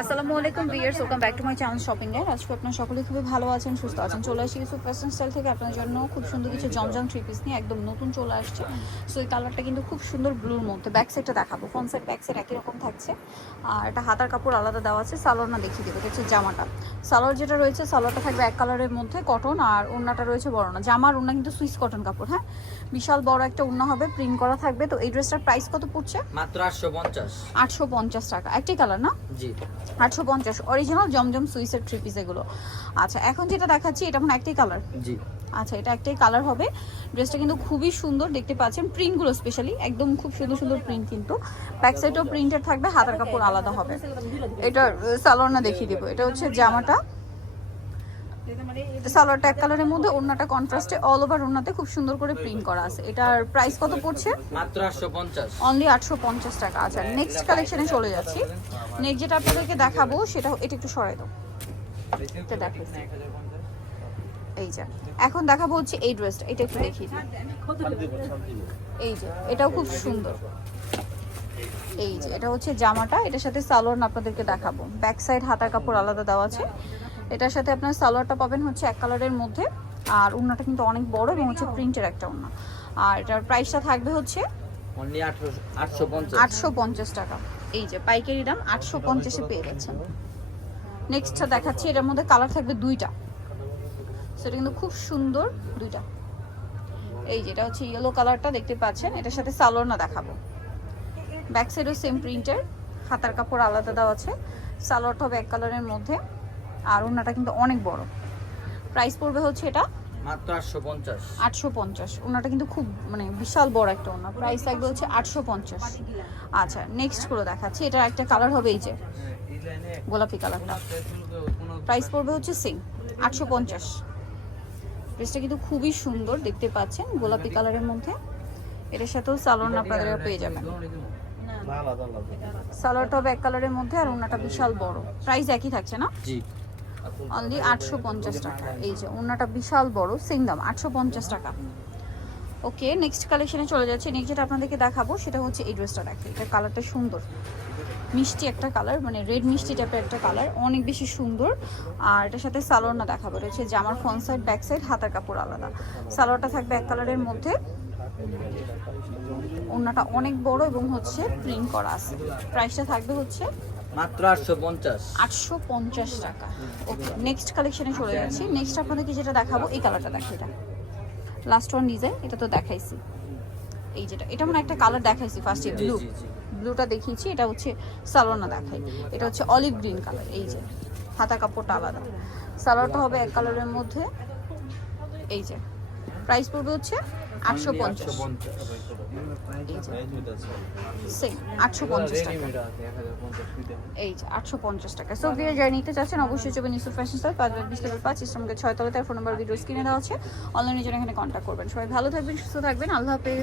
আসসালামু আলাইকুম viewers, welcome back to my channel shopping এ। আজকে আপনারা সকলে খুবই ভালো আছেন, সুস্থ আছেন। চলে আসি কিছু ফ্যাশন স্টাইল থেকে আপনার জন্য খুব সুন্দর কিছু জমজম থ্রি পিস নিয়ে একদম নতুন চলে আসছে। সো এই কালারটা কিন্তু খুব সুন্দর ব্লুর মধ্যে। ব্যাক সাইডটা দেখাবো, ফ্রন্ট সাইড ব্যাক সাইড একই রকম থাকছে। আর এটা হাতার কাপড় আলাদা দেওয়া আছে। সালোয়ার না দেখিয়ে দেবো, এটা হচ্ছে জামাটা। সালোয়ার যেটা রয়েছে, সালোয়ারটা থাকবে এক কালারের মধ্যে কটন, আর ওড়নাটা রয়েছে বড় না। জামার ওড়না কিন্তু সুইস কটন কাপড়, হ্যাঁ বিশাল বড় একটা ওড়না হবে, প্রিন্ট করা থাকবে। তো এই ড্রেসটার প্রাইস কত পড়ছে? মাত্র 850 850 টাকা। একটাই কালার না? জি 850 অরিজিনাল জমজম সুইসের থ্রি পিস এগুলো। আচ্ছা, এখন যেটা দেখাচ্ছি এটা মনে একটাই কালার। জি আচ্ছা, এটা একটাই কালার হবে। ড্রেসটা কিন্তু খুবই সুন্দর, দেখতে পাচ্ছেন প্রিন্টগুলো স্পেশালি একদম খুব সুন্দর সুন্দর প্রিন্ট। কিন্তু ব্যাক সাইডও প্রিন্টেড থাকবে, হাতার কাপড় আলাদা হবে। এটা সালোয়ার না দেখিয়ে দেবো। এটা হচ্ছে জামাটা, সালোয়ারটা এক কালারের মধ্যে, ওড়নাটা কন্ট্রাস্টে, অল ওভার ওড়নাতে খুব সুন্দর করে প্রিন্ট করা আছে। এটার প্রাইস কত পড়ছে? মাত্র 850 অনলি 850 টাকা। আচ্ছা, নেক্সট কালেকশনে চলে যাচ্ছি। নেক্সট যেটা আপনাদেরকে দেখাবো সেটা, এটা একটু সরাই দাও, এটা দেখো। এই যে এখন দেখাবো হচ্ছে এই ড্রেসটা, এটা একটু দেখিয়ে দিই। এই যে এটাও খুব সুন্দর। এই যে এটা হচ্ছে জামাটা, এটার সাথে সালোয়ার আপনাদেরকে দেখাবো। ব্যাক সাইড হাতার কাপড় আলাদা দেওয়া আছে। এটার সাথে আপনার সালোয়ারটা পাবেন হচ্ছে এক কালারের মধ্যে, আর ওড়নাটা কিন্তু অনেক বড় এবং হচ্ছে প্রিন্টের একটা ওড়না। আর এটার প্রাইসটা থাকবে হচ্ছে অনলি 850 850 টাকা। এই যে পাইকারি দাম 850 এ পেয়ে যাচ্ছেন। নেক্সটটা দেখাচ্ছি, এটার মধ্যে কালার থাকবে দুইটা। সেটা কিন্তু খুব সুন্দর দুইটা। এই যেটা হচ্ছে ইয়েলো কালারটা দেখতে পাচ্ছেন, এটার সাথে সালোয়ার না দেখাবো। ব্যাক সাইডও সেম প্রিন্টের, হাতার কাপড় আলাদা দেওয়া আছে। সালোয়ারটা হবে এক কালারের মধ্যে, আর ওড়নাটা কিন্তু অনেক বড়। প্রাইস পড়বে হচ্ছে এটা মাত্র 850 850। ওড়নাটা কিন্তু খুব মানে বিশাল বড় একটা ওড়না। প্রাইস থাকবে হচ্ছে 850। আচ্ছা, নেক্সট করে দেখাচ্ছি, এটা একটা কালার হবে এই যে গোলাপি কালারটা। প্রাইস পড়বে হচ্ছে সেম 850। ড্রেসটা কিন্তু খুবই সুন্দর, দেখতে পাচ্ছেন গোলাপি কালারের মধ্যে। এটার সাথেও সালোয়ার আপনারা পেয়ে যাবেন। সালোয়ারটা হবে এক কালারের মধ্যে, আর ওড়নাটা বিশাল বড়। প্রাইস একই থাকছে না? জি অনলি 850 টাকা। এই যে ওড়নাটা বিশাল বড়, সেম দাম 850 টাকা। ওকে, নেক্সট কালেকশনে চলে যাচ্ছে। নেক্সট যেটা আপনাদেরকে দেখাবো সেটা হচ্ছে এই ড্রেসটা। দেখে এটা কালারটা সুন্দর, মিষ্টি একটা কালার, মানে রেড মিষ্টি টাইপের একটা কালার, অনেক বেশি সুন্দর। আর এটার সাথে সালোয়ার না দেখাবো। এটা হচ্ছে জামার ফ্রন্ট সাইড ব্যাক সাইড হাতার কাপড় আলাদা। সালোয়ারটা থাকবে এক কালারের মধ্যে, ওড়নাটা অনেক বড় এবং হচ্ছে প্রিন্ট করা আছে। প্রাইসটা থাকবে হচ্ছে মাত্র 850 850 টাকা। ওকে, নেক্সট কালেকশনে চলে যাচ্ছি। নেক্সট আপনাদেরকে যেটা দেখাবো এই কালারটা দেখো। এটা লাস্ট ওয়ান ডিজাইন, এটা তো দেখাইছি। এই যেটা, এটা মানে একটা কালার দেখাইছি ফার্স্টে, ব্লু। ব্লুটা দেখিয়েছি, এটা হচ্ছে সালোয়ার না দেখাই। এটা হচ্ছে অলিভ গ্রিন কালার। এই যে হাতা কাপড়টা আলাদা, সালোয়ারটা হবে এক কালারের মধ্যে। এই যে প্রাইস পড়বে হচ্ছে 850। সেম 850 টাকা। এই যে 850 টাকা। সো ভিউয়ার যারা নিতে চাচ্ছেন অবশ্যই চলবেন ইউসুফ ফ্যাশন স্টাইল 5/20/5 ইসলামকে 6 তলাতে। ফোন নাম্বার ভিডিও স্ক্রিনে দেওয়া আছে। অনলাইনে জন্য এখানে কন্ট্যাক্ট করবেন। সবাই ভালো থাকবেন, সুস্থ থাকবেন। আল্লাহ হাফেজ।